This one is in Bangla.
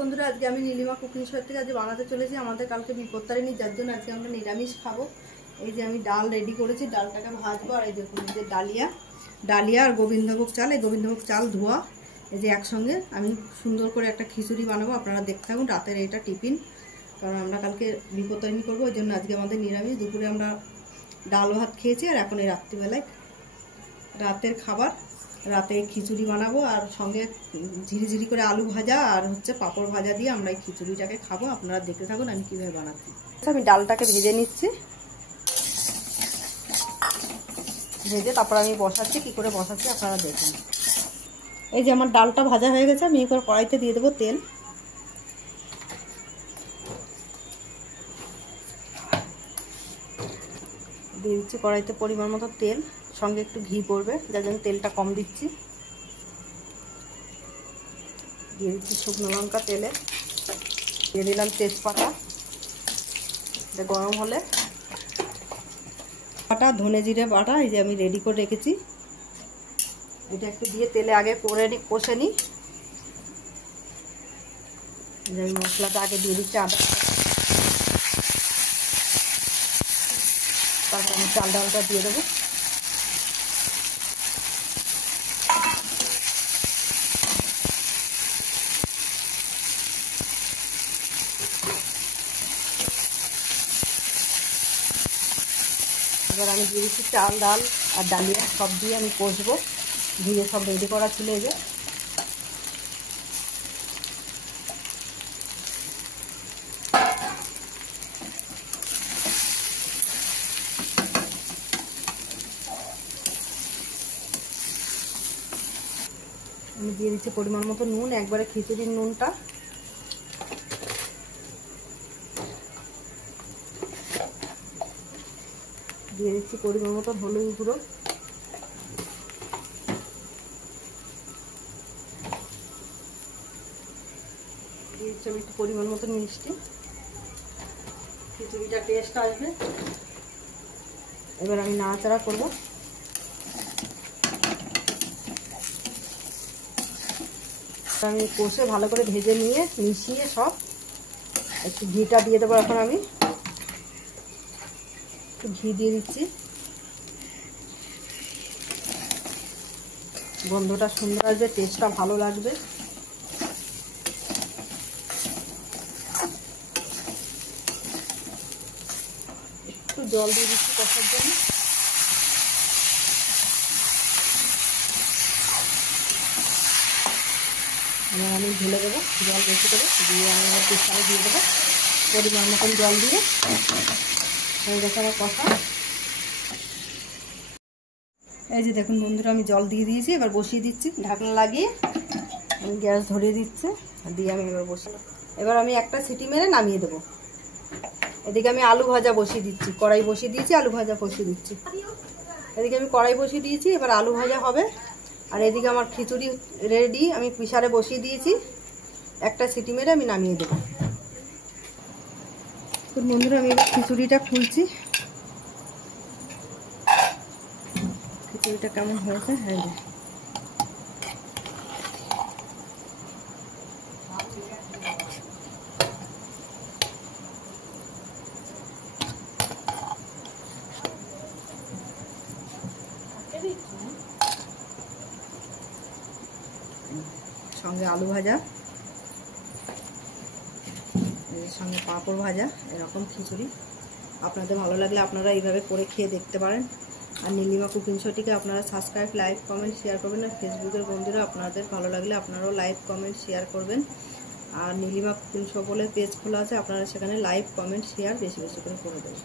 বন্ধুরা, আজকে আমি নীলিমা কুকিং শো থেকে আজ বানাতে চলেছি আমাদের কালকে বিপত্তারিণী, যার জন্য আজকে আমরা নিরামিষ খাবো। এই যে আমি ডাল রেডি করেছি, ডালটাকে ভাজবো। আর এই দেখুন, এই যে ডালিয়া আর গোবিন্দভোগ চাল, এই গোবিন্দভোগ চাল ধোয়া এই যে একসঙ্গে আমি সুন্দর করে একটা খিচুড়ি বানাবো। আপনারা দেখতে থাকুন। রাতের এটা টিফিন, কারণ আমরা কালকে বিপত্তারিণী করবো, ওই জন্য আজকে আমাদের নিরামিষ। দুপুরে আমরা ডাল ভাত খেয়েছি, আর এখন এই রাত্রিবেলায় রাতের খাবার, রাতে খিচুড়ি বানাবো। আর সঙ্গে ঝিরিঝিরি করে আলু ভাজা আর হচ্ছে পাঁপড় ভাজা দিয়ে আমরা এই খিচুড়িটাকে খাবো। আপনারা দেখতে থাকুন আমি কীভাবে বানাচ্ছি। আমি ডালটাকে ভেজে নিচ্ছি, ভেজে তারপর আমি বসাচ্ছি। কী করে বসাচ্ছি আপনারা দেখুন। এই যে আমার ডালটা ভাজা হয়ে গেছে, আমি এবার কড়াইতে দিয়ে দেবো তেল। দিয়ে দিচ্ছি কড়াইতে পরিমাণ মতো তেল, সঙ্গে একটু ঘি পড়বে, যার জন্য তেলটা কম দিচ্ছি। দিয়ে দিচ্ছি শুকনো লঙ্কা তেলে, দিয়ে দিলাম তেজপাতা। এটা গরম হলে বাটা, ধনে জিরে বাটা এই যে আমি রেডি করে রেখেছি, এটা একটু দিয়ে তেলে আগে কষে নিই। আমি মশলাটা আগে দিয়ে দিচ্ছি, আদা, তারপর আমি চাল ডালটা দিয়ে দেবো। এবার আমি দিয়ে দিচ্ছি চাল, ডাল আর ডালিয়া সব দিয়ে আমি কষবো। দিয়ে সব রেডি করা ছিল। এই যে আমি দিয়ে দিচ্ছি পরিমাণ মতো নুন, একবারে খিচুড়ির নুনটা। দিয়ে দিচ্ছি পরিমাণ মতো হলুদ গুঁড়ো, দিয়ে দিচ্ছি আমি একটু পরিমাণ মতো মিষ্টি, খিচুড়িটা টেস্ট আসবে। এবার আমি নাড়াচাড়া করবো। আমি কষে ভালো করে ভেজে নিয়ে মিশিয়ে সব একটু ঘিটা দিয়ে দেবো। এখন আমি একটু ঘি দিয়ে দিচ্ছি, গন্ধটা সুন্দর আসবে, টেস্টটা ভালো লাগবে। একটু জল দিয়ে দিচ্ছি কষার জন্য। আমি ঢেলে দেবো জল বেশি করে, দিয়ে আমি এবার পিঠাটা দিয়ে দেবো পরিমাণ মতন জল দিয়ে। হয়ে গেছে আমার কষা। এই যে দেখুন বন্ধুরা, আমি জল দিয়ে দিয়েছি, এবার বসিয়ে দিচ্ছি ঢাকনা লাগিয়ে। আমি গ্যাস ধরিয়ে দিচ্ছি, দিয়ে আমি এবার এবার আমি একটা সিটি মেরে নামিয়ে দেবো। এদিকে আমি আলু ভাজা বসিয়ে দিচ্ছি, কড়াই বসিয়ে দিয়েছি, আলু ভাজা বসিয়ে দিচ্ছি। এদিকে আমি কড়াই বসিয়ে দিয়েছি, এবার আলু ভাজা হবে। আর এদিকে আমার খিচুড়ি রেডি, আমি প্রেসারে বসিয়ে দিয়েছি, একটা সিটি মেরে আমি নামিয়ে দেবো। তো বন্ধুরা, আমি এবার খিচুড়িটা খুলছি। খিচুড়িটা কেমন হয়েছে? হ্যাঁ, সঙ্গে আলু ভাজা, সঙ্গে পাঁপড় ভাজা, এরকম খিচুড়ি। আপনাদের ভালো লাগলে আপনারা এইভাবে করে খেয়ে দেখতে পারেন। আর নীলিমা কুকিং শোটিকে আপনারা সাবস্ক্রাইব, লাইক, কমেন্ট, শেয়ার করবেন। আর ফেসবুকের বন্ধুরা আপনাদের ভালো লাগলে আপনারাও লাইক, কমেন্ট, শেয়ার করবেন। আর নীলিমা কুকিং শো বলে পেজ খোলা আছে, আপনারা সেখানে লাইক, কমেন্ট, শেয়ার বেশি বেশি করে দেবেন।